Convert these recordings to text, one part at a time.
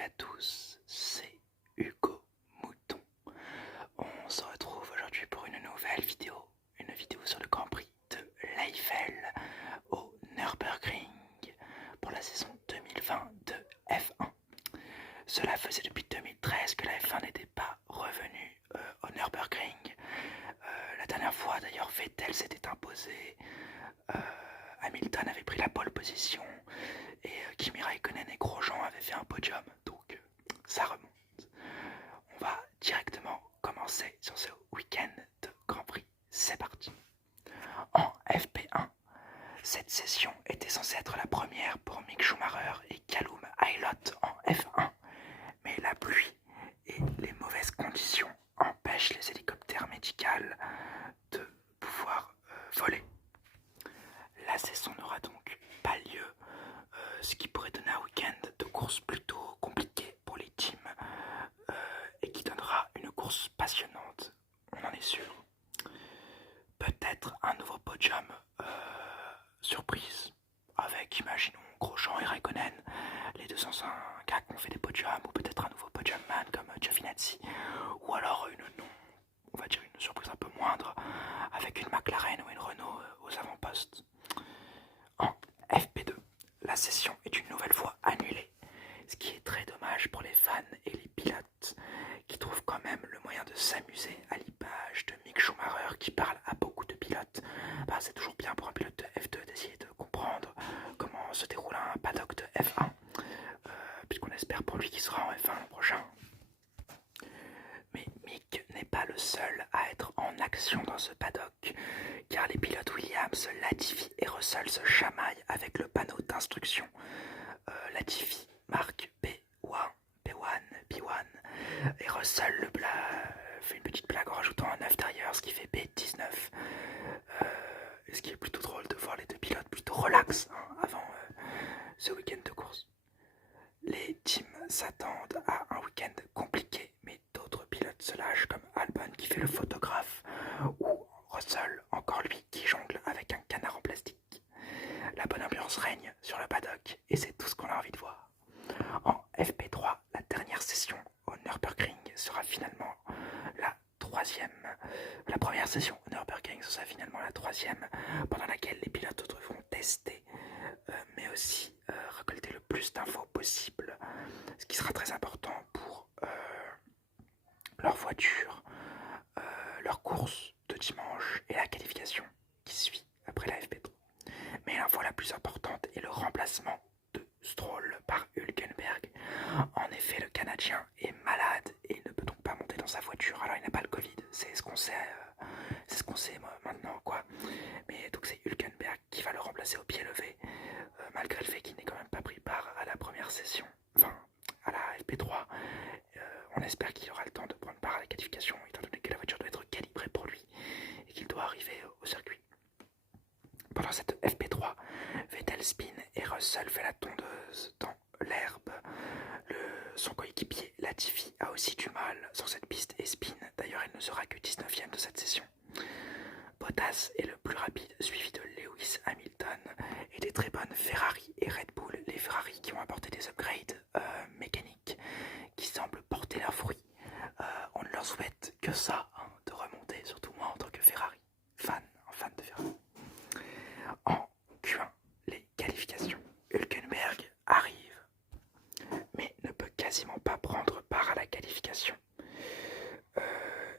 Salut à tous, c'est Hugo Mouton. On se retrouve aujourd'hui pour une nouvelle vidéo, sur le Grand Prix de l'Eiffel au Nürburgring pour la saison 2020 de F1. Cela faisait depuis 2013 que la F1 n'était pas revenue au Nürburgring. La dernière fois d'ailleurs Vettel s'était imposé, Hamilton avait pris la pole position et Kimi Raikkonen et Grosjean avaient fait un podium, donc ça remonte. On va directement commencer sur ce week-end de Grand Prix, c'est parti. En FP1, cette session était censée être la première pour Mick Schumacher et Callum Ilott en F1, mais la pluie et les mauvaises conditions empêchent les hélicoptères médicaux de pouvoir voler. La saison n'aura donc pas lieu, ce qui pourrait donner un week-end de course plutôt compliqué pour les teams et qui donnera une course passionnante, on en est sûr. Peut-être un nouveau podium surprise avec, imaginons, Grosjean et Raikkonen, les deux anciens gars qui ont fait des podiums, ou peut-être un nouveau podium man comme Giovinazzi, ou alors on va dire une surprise un peu moindre avec une McLaren ou une Renault aux avant-postes. En FP2, la session est une nouvelle fois annulée, ce qui est très dommage pour les fans et les pilotes qui trouvent quand même le moyen de s'amuser à l'image de Mick Schumacher qui parle à beaucoup de pilotes. C'est toujours bien pour un pilote de F2 d'essayer de comprendre comment se déroule un paddock de F1, puisqu'on espère pour lui qu'il sera en F1 l'an prochain. Mais Mick n'est pas le seul à être en action dans ce paddock, car les pilotes Williams, Latifi et Russell se chamaillent avec le panneau d'instruction. Latifi marque B1 et Russell fait une petite blague en rajoutant un 9 derrière, ce qui fait B19. Ce qui est plutôt drôle de voir les deux pilotes plutôt relax avant ce week-end de course. Les teams s'attendent à un week-end compliqué, mais d'autres pilotes se lâchent comme Albon qui fait le photographe ou Russell, encore lui, qui jongle avec un canard en plastique. La bonne ambiance règne sur le paddock et c'est tout ce qu'on a envie de voir. En FP3, la dernière session au Nürburgring sera finalement la troisième. La première session au Nürburgring sera finalement la troisième, pendant laquelle les pilotes devront tester, mais aussi récolter le plus d'infos possible, ce qui sera très important pour leur voiture, leur course de dimanche et la qualification qui suit après la FP3. Mais l'info la plus importante est le remplacement de Stroll par Hülkenberg. En effet, le Canadien est malade et ne peut donc pas monter dans sa voiture. Alors il n'a pas le Covid, c'est ce qu'on sait, maintenant quoi. Mais donc c'est Hülkenberg qui va le remplacer au pied levé, malgré le fait qu'il n'ait quand même pas pris part à la première session, enfin à la FP3. On espère qu'il aura le temps de prendre part à la qualification, étant donné que la voiture doit être calibrée pour lui et qu'il doit arriver au circuit. Pendant cette FP3, Vettel spin et Russell fait la tondeuse dans l'herbe. Son coéquipier Latifi a aussi du mal sur cette piste et spin. D'ailleurs, il ne sera que 19ème de cette session. Bottas est le plus rapide, suivi de Lewis Hamilton et des très bonnes Ferrari et Red Bull. Les Ferrari qui ont apporté des upgrades mécaniques qui semblent porter leurs fruits. On ne leur souhaite que ça, de remonter, surtout moi en tant que Ferrari, fan de Ferrari. En Q1, les qualifications. Hülkenberg arrive, mais ne peut quasiment pas prendre part à la qualification.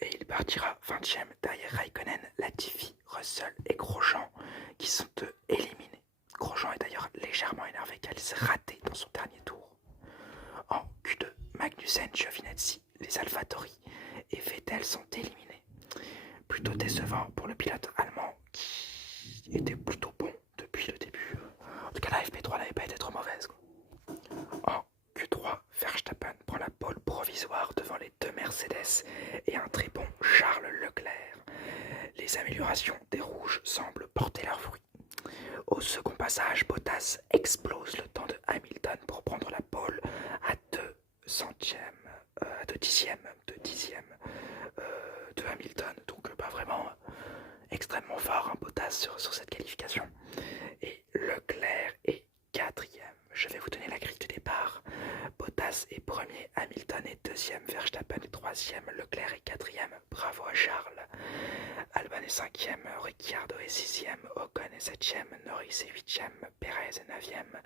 Et il partira 20ème derrière Raikkonen, Latifi, Russell et Grosjean, qui sont éliminés. Grosjean est d'ailleurs légèrement énervé car il s'est raté dans son dernier tour. En Q2, Magnussen, Giovinazzi, les AlphaTauri et Vettel sont éliminés. Plutôt décevant pour le pilote allemand qui était plutôt bon depuis le début. En tout cas, la FP3 n'avait pas été trop mauvaise, quoi. En Q3, Verstappen prend la pole provisoire devant les deux Mercedes et un très bon Charles Leclerc. Les améliorations des rouges semblent porter leurs fruits. Au second passage, Bottas explose le temps de Hamilton pour prendre la pole à 2 centièmes, de dixième de Hamilton. Donc pas vraiment extrêmement fort, Bottas sur cette qualification. Et Leclerc est 4ème. Je vais vous donner la grille de départ. Bottas Bottas est premier, Hamilton est deuxième, Verstappen est troisième, Leclerc est quatrième, bravo à Charles. Albon est cinquième, Ricciardo est sixième, Ocon est septième, Norris est huitième, Perez est neuvième,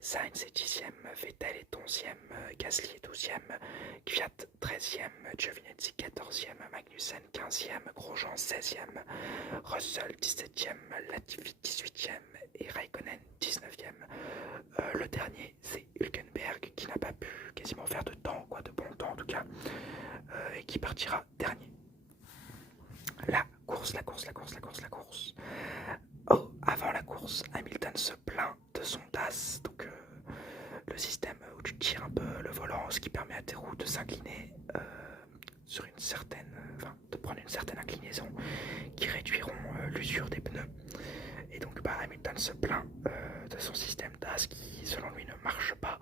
Sainz est dixième, Vettel est onzième, Gasly est douzième, Kvyat treizième, Giovinazzi quatorzième, Magnussen quinzième, Grosjean seizième, Russell 17e, Latifi 18e et Raikkonen 19e. Le dernier, c'est Hülkenberg qui n'a pas pu quasiment faire de temps, de bon temps en tout cas, et qui partira dernier. La course. Oh, avant la course, Hamilton se plaint de son DAS, donc le système où tu tires un peu le volant, ce qui permet à tes roues de s'incliner sur une certaine, de prendre une certaine inclinaison qui réduiront l'usure des pneus. Et donc Hamilton se plaint de son système DAS qui selon lui ne marche pas.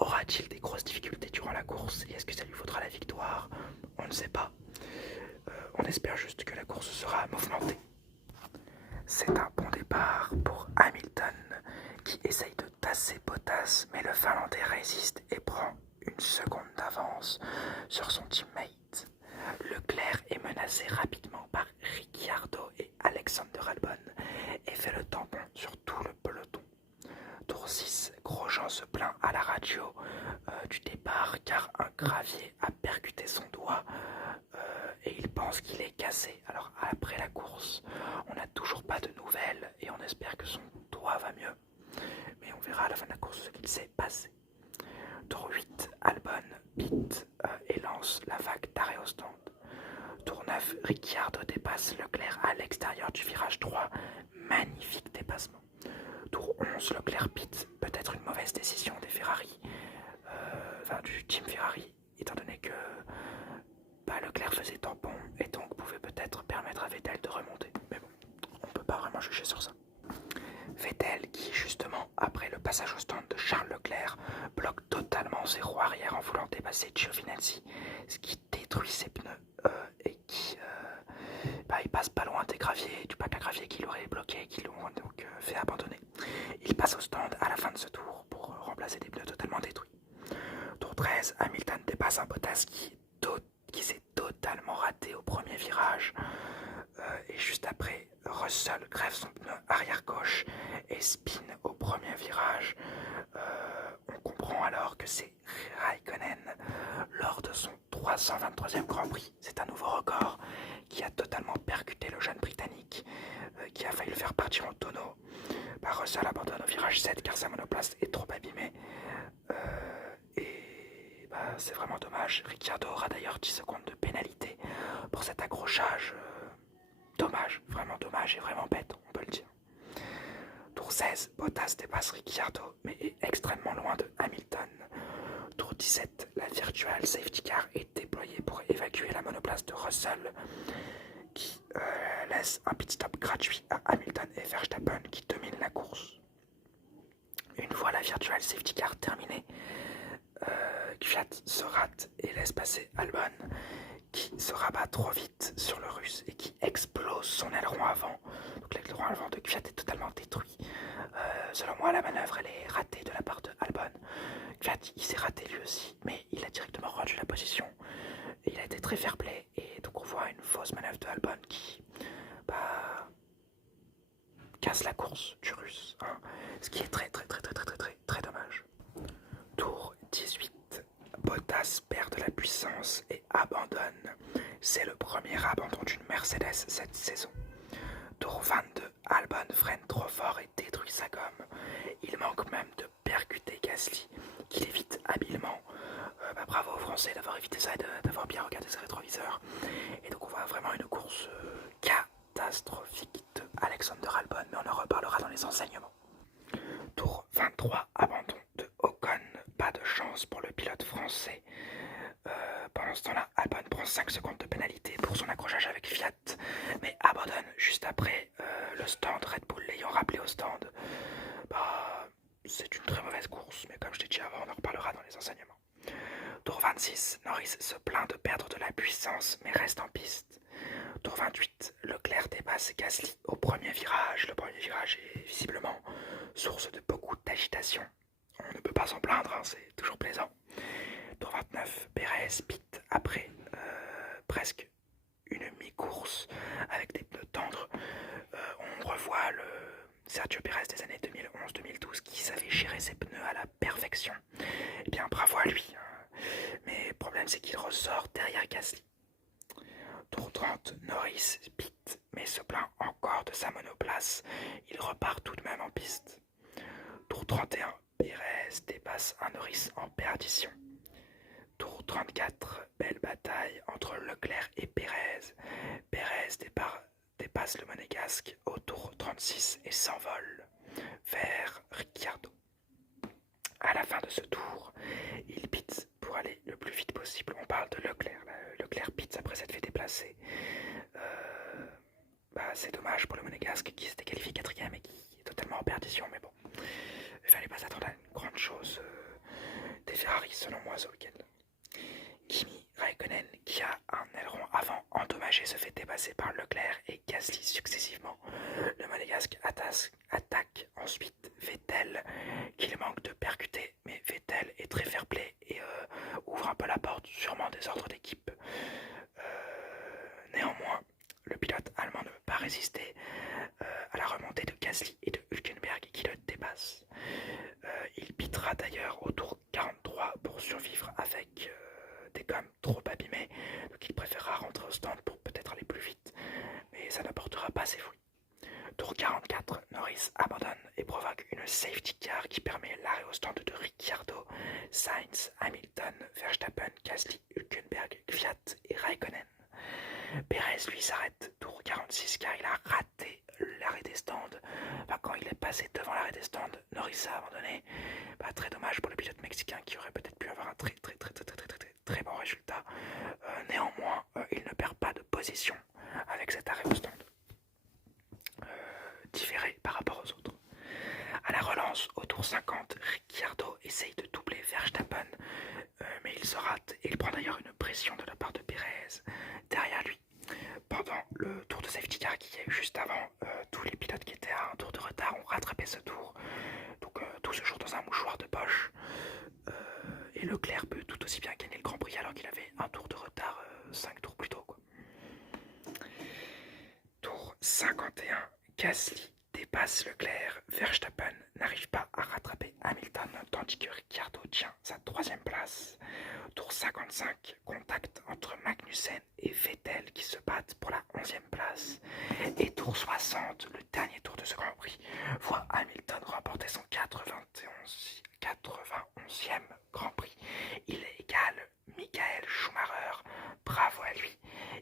Aura-t-il des grosses difficultés durant la course et est-ce que ça lui vaudra la victoire? On ne sait pas. On espère juste que la course sera mouvementée. C'est un bon départ pour Hamilton qui essaye de tasser Bottas, mais le Finlandais résiste et prend une seconde d'avance sur son teammate. Leclerc est menacé rapidement par Ricciardo et Alexander Albon et fait le tampon sur tout le peloton. Tour 6, Grosjean se plaint à la radio du départ car un gravier a percuté son doigt et il pense qu'il est cassé. Alors après la course, on n'a toujours pas de nouvelles et on espère que son doigt va mieux. Mais on verra à la fin de la course ce qu'il s'est passé. Tour 8, Albon pit et lance la vague d'arrêt au stand. Tour 9, Ricciardo dépasse Leclerc à l'extérieur du virage 3. Magnifique dépassement. Tour 11, Leclerc pit. Peut-être une mauvaise décision des Ferrari, du team Ferrari, étant donné que Leclerc faisait tampon et donc pouvait peut-être permettre à Vettel de remonter. Mais bon, on ne peut pas vraiment juger sur ça. Vettel qui, justement, après le passage au stand de Charles Leclerc, bloque totalement ses roues arrière en voulant dépasser Giovinazzi, ce qui détruit ses pneus et qui il passe pas loin des graviers, du pack à gravier qui l'aurait bloqué et qui l'ont donc fait abandonner. Il passe au stand à la fin de ce tour pour remplacer des pneus totalement détruits. Tour 13, Hamilton dépasse un Bottas qui s'est totalement raté au premier virage et juste après, Russell grève son pneu arrière gauche et spin au premier virage. On comprend alors que c'est Raikkonen lors de son 323e Grand Prix. C'est un nouveau record qui a totalement percuté le jeune Britannique qui a failli le faire partir en tonneau. Russell abandonne au virage 7 car sa monoplace est trop abîmée. C'est vraiment dommage. Ricciardo aura d'ailleurs 10 secondes de pénalité pour cet accrochage. Dommage, vraiment dommage et vraiment bête, on peut le dire. Tour 16, Bottas dépasse Ricciardo mais est extrêmement loin de Hamilton. Tour 17, la virtual safety car est déployée pour évacuer la monoplace de Russell qui laisse un pit stop gratuit à Hamilton et Verstappen qui dominent la course. Une fois la virtual safety car terminée, Kvyat se rate et laisse passer Albon qui se rabat trop vite sur le russe et qui explose son aileron avant. Donc l'aileron avant de Kvyat est totalement détruit. Selon moi, la manœuvre elle est ratée de la part de Albon. Kvyat il s'est raté lui aussi, mais il a directement rendu la position. Et il a été très fair-play et donc on voit une fausse manœuvre de Albon qui casse la course du russe, ce qui est très dommage. Tour 18, Bottas perd de la puissance et abandonne. C'est le premier abandon d'une Mercedes cette saison. Tour 22, Albon freine trop fort et détruit sa gomme. Il manque même de percuter Gasly, qu'il évite habilement. Bravo aux Français d'avoir évité ça et d'avoir bien regardé ses rétroviseurs. Et donc on voit vraiment une course catastrophique de Alexander Albon, mais on en reparlera dans les enseignements. Tour 23, abandon de Ocon. Pas de chance pour le pilote français. Pendant ce temps-là, Albon prend 5 secondes de pénalité pour son accrochage avec Fiat, mais abandonne juste après le stand, Red Bull l'ayant rappelé au stand. C'est une très mauvaise course, mais comme je t'ai dit avant, on en reparlera dans les enseignements. Tour 26, Norris se plaint de perdre de la puissance, mais reste en piste. Tour 28, Leclerc dépasse Gasly au premier virage. Le premier virage est visiblement source de beaucoup d'agitation. On ne peut pas s'en plaindre, c'est toujours plaisant. 29, Pérez pite après presque une mi-course avec des pneus tendres. On revoit le Sergio Pérez des années 2011-2012 qui savait gérer ses pneus à la perfection. Eh bien bravo à lui. Mais le problème c'est qu'il ressort derrière Gasly. Tour 30, Norris pite mais se plaint encore de sa monoplace. Il repart tout de même en piste. Tour 31, Pérez dépasse un Norris en perdition. Tour 34, belle bataille entre Leclerc et Pérez. Pérez dépasse le monégasque au tour 36 et s'envole vers Ricciardo. À la fin de ce tour, il pite pour aller le plus vite possible. On parle de Leclerc. Leclerc pite après s'être fait déplacer. C'est dommage pour le monégasque qui s'était qualifié 4ème et qui est totalement en perdition, mais bon, il fallait pas s'attendre à une grande chose des Ferrari selon moi ce week-end. Kimi Raikkonen, qui a un aileron avant endommagé, se fait dépasser par Leclerc et Gasly successivement. Le monégasque attaque ensuite Vettel, qu'il manque de percuter, mais Vettel est très fair-play et ouvre un peu la porte, sûrement des ordres d'équipe. Néanmoins, le pilote allemand ne peut pas résister à la remontée de Gasly et de Hülkenberg qui le dépassent. Il pitera d'ailleurs au tour 43 pour survivre avec des gommes trop abîmées, donc il préférera rentrer au stand pour peut-être aller plus vite, mais ça n'apportera pas ses fruits. Tour 44, Norris abandonne et provoque une safety car qui permet l'arrêt au stand de Ricciardo, Sainz, Hamilton, Verstappen, Gasly, Hülkenberg, Kvyat et Raikkonen. Pérez lui s'arrête tour 46 car il a raté l'arrêt des stands. Quand il est passé devant l'arrêt des stands, Norris a abandonné. Très dommage pour le pilote mexicain qui aurait peut-être pu avoir un très bon résultat. Néanmoins, il ne perd pas de position avec cet arrêt au stand. Différé par rapport aux autres. À la relance, au tour 50, Ricciardo essaye de doubler Verstappen, mais il se rate et il prend d'ailleurs une pression de la part de Pérez derrière lui. Pendant le tour de safety car qui est juste avant, tous les pilotes qui étaient à un tour de retard ont rattrapé ce tour. Donc tout se joue dans un mouchoir de poche. Et Leclerc peut tout aussi bien gagner le Grand Prix alors qu'il avait un tour de retard 5 tours plus tôt, quoi. Tour 51, Gasly dépasse Leclerc. Verstappen n'arrive pas à rattraper Hamilton tandis que Ricciardo tient sa 3ème place. Tour 55, contact entre Magnussen et Vettel qui se battent pour la 11ème place. Et tour 60, le dernier tour de ce Grand Prix, voit Hamilton remporter son 91e Grand Prix. Il égale Michael Schumacher, bravo à lui.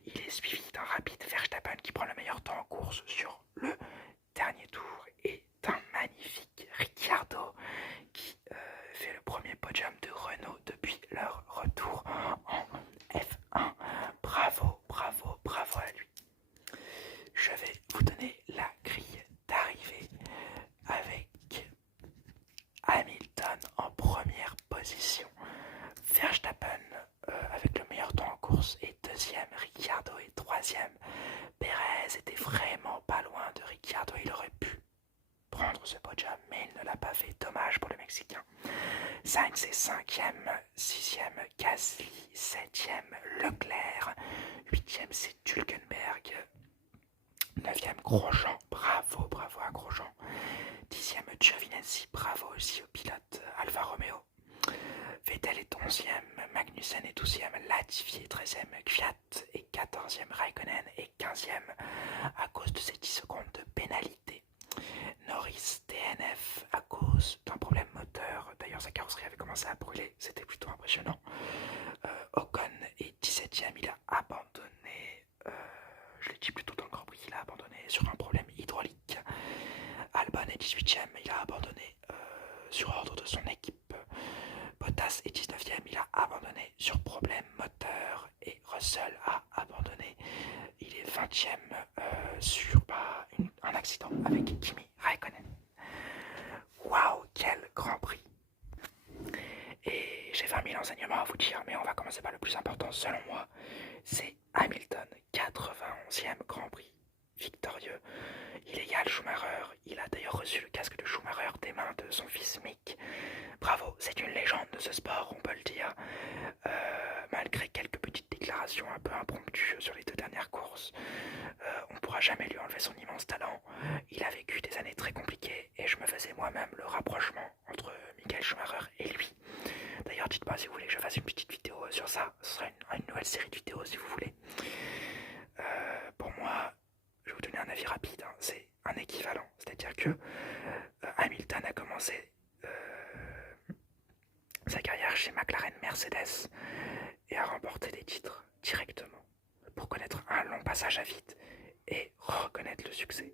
Il est suivi d'un rapide Verstappen qui prend le meilleur temps en course sur le dernier tour et d'un magnifique Ricciardo qui fait le premier podium de Renault depuis leur retour en F1. Bravo, bravo, bravo à lui. Je vais vous donner la grille d'arrivée avec Hamilton en première position, Verstappen avec le meilleur temps en course est 2ème, Ricciardo est 3ème. Pérez était vraiment pas loin de Ricciardo, il aurait pu prendre ce podium, mais il ne l'a pas fait, dommage pour le Mexicain. Sainz est 5ème, 6ème Gasly, 7ème Leclerc, 8ème c'est Hülkenberg, 9ème Grosjean, bravo à Grosjean, 10ème Giovinazzi, bravo aussi au pilote Alfa Romeo. Vettel est 11ème, Magnussen est 12ème, Latifi est 13ème, Kvyat est 14ème, Raikkonen est 15ème à cause de ces 10 secondes de pénalité. Norris DNF à cause d'un problème moteur, d'ailleurs sa carrosserie avait commencé à brûler, c'était plutôt impressionnant. Ocon est 17ème, il a abandonné, je l'ai dit plutôt dans le Grand Prix, il a abandonné sur un problème hydraulique. Albon est 18ème, il a abandonné sur ordre de son équipe. Bottas est 19ème, il a abandonné sur problème moteur et Russell a abandonné. Il est 20ème sur un accident avec Kimi Raikkonen. Waouh, quel Grand Prix! Et j'ai 20 000 enseignements à vous dire, mais on va commencer par le plus important selon moi. C'est Hamilton, 91e Grand Prix, victorieux. Il égale Schumacher, il a d'ailleurs reçu le casque de Schumacher des mains de son fils Mick. Bravo, c'est une légende de ce sport, on peut le dire. sa carrière chez McLaren Mercedes et a remporté des titres directement pour connaître un long passage à vide et reconnaître le succès.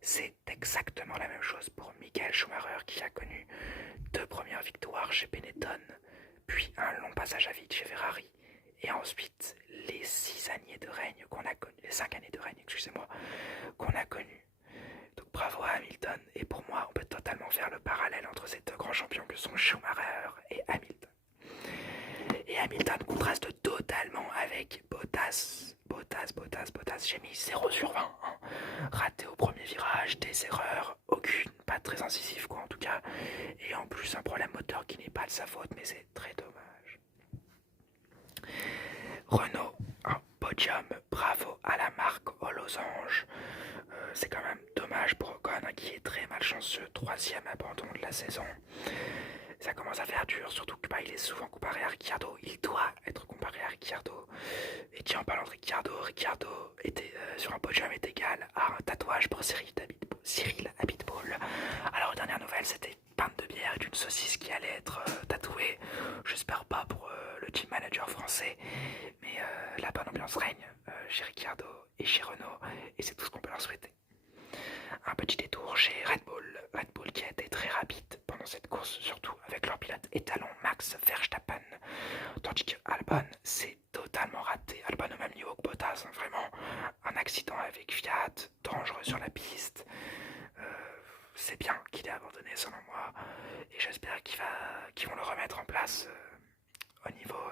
C'est exactement la même chose pour Michael Schumacher qui a connu 2 premières victoires chez Benetton, puis un long passage à vide chez Ferrari, et ensuite les 5 années de règne qu'on a connu, qu'on a connu. Donc bravo à Hamilton, et pour moi on peut totalement faire le parallèle entre ces 2 grands champions que sont Schumacher et Hamilton. Et Hamilton contraste totalement avec Bottas. J'ai mis 0 sur 20. Hein. Raté au premier virage, des erreurs, aucune, pas très incisive quoi en tout cas. Et en plus un problème moteur qui n'est pas de sa faute, mais c'est très dommage. Renault, un podium, bravo à la marque aux losanges. C'est quand même dommage pour Ocon hein, qui est très malchanceux, 3e abandon de la saison. Ça commence à faire dur, surtout que il est souvent comparé à Ricciardo. Il doit être comparé à Ricciardo. Et tiens, en parlant de Ricciardo était sur un podium est égal à un tatouage pour Cyril Abitbol. Alors, dernière nouvelle, c'était une pinte de bière et d'une saucisse qui allait être tatouée. J'espère pas pour le team manager français, mais la bonne ambiance règne chez Ricciardo et chez Renault, et c'est tout ce qu'on peut leur souhaiter. Un petit détour chez Red Bull qui a été très rapide pendant cette course, surtout avec leur pilote étalon Max Verstappen, tandis que Albon s'est totalement raté. Albon au même niveau que Bottas, hein, vraiment un accident avec Fiat, dangereux sur la piste. C'est bien qu'il ait abandonné selon moi, et j'espère qu'ils vont le remettre en place au niveau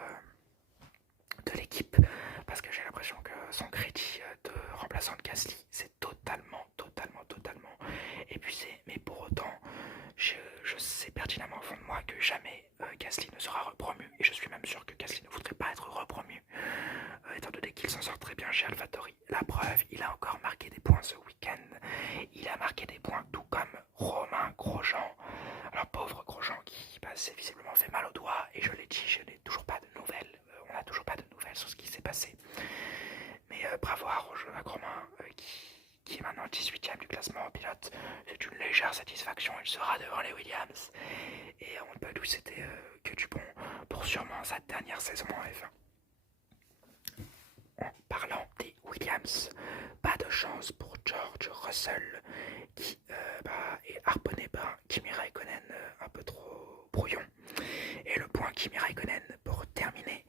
de l'équipe, parce que j'ai l'impression que son crédit de remplaçant de Gasly, c'est totalement épuisé. Mais pour autant, je sais pertinemment au fond de moi que jamais Gasly ne sera repromu, et je suis même sûr que Gasly ne voudrait pas être repromu, étant donné qu'il s'en sort très bien chez AlphaTauri. La preuve, il a encore marqué des points ce week-end. Il a marqué des points tout comme Romain Grosjean. Alors pauvre Grosjean qui s'est visiblement fait mal au doigt, et je l'ai dit, je n'ai toujours pas de nouvelles. On n'a toujours pas de nouvelles sur ce qui s'est passé. Mais bravo à Romain qui est maintenant 18e du classement en pilote. C'est une légère satisfaction, il sera devant les Williams. Et on ne peut lui souhaiter que du bon pour sûrement sa dernière saison en F1. En parlant des Williams, pas de chance pour George Russell qui est harponné par Kimi Raikkonen un peu trop brouillon. Et le point Kimi Raikkonen pour terminer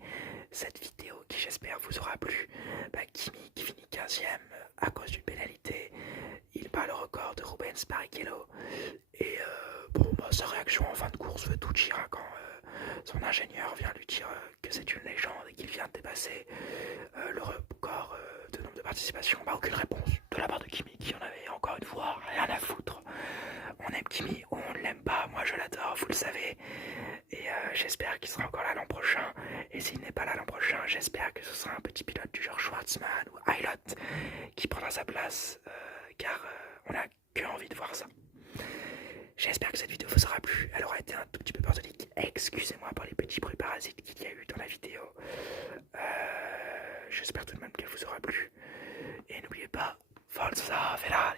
cette vidéo qui j'espère vous aura plu. Kimi qui finit 15e à cause d'une pénalité. Il bat le record de Rubens Barrichello. Et sa réaction en fin de course veut tout dire quand son ingénieur vient lui dire que c'est une légende et qu'il vient de dépasser le record de nombre de participations. Aucune réponse de la part de Kimi qui en avait encore une fois rien à foutre. On aime Kimi ou on ne l'aime pas, moi je l'adore, vous le savez. Et j'espère qu'il sera encore là l'an prochain. Et s'il n'est pas là l'an prochain, j'espère que ce sera un petit pilote du genre Schwartzman ou Aylott qui prendra sa place, car on n'a que envie de voir ça. J'espère que cette vidéo vous aura plu. Elle aura été un tout petit peu bordélique. Excusez-moi pour les petits bruits parasites qu'il y a eu dans la vidéo. J'espère tout de même qu'elle vous aura plu. Et n'oubliez pas, Forza Vela!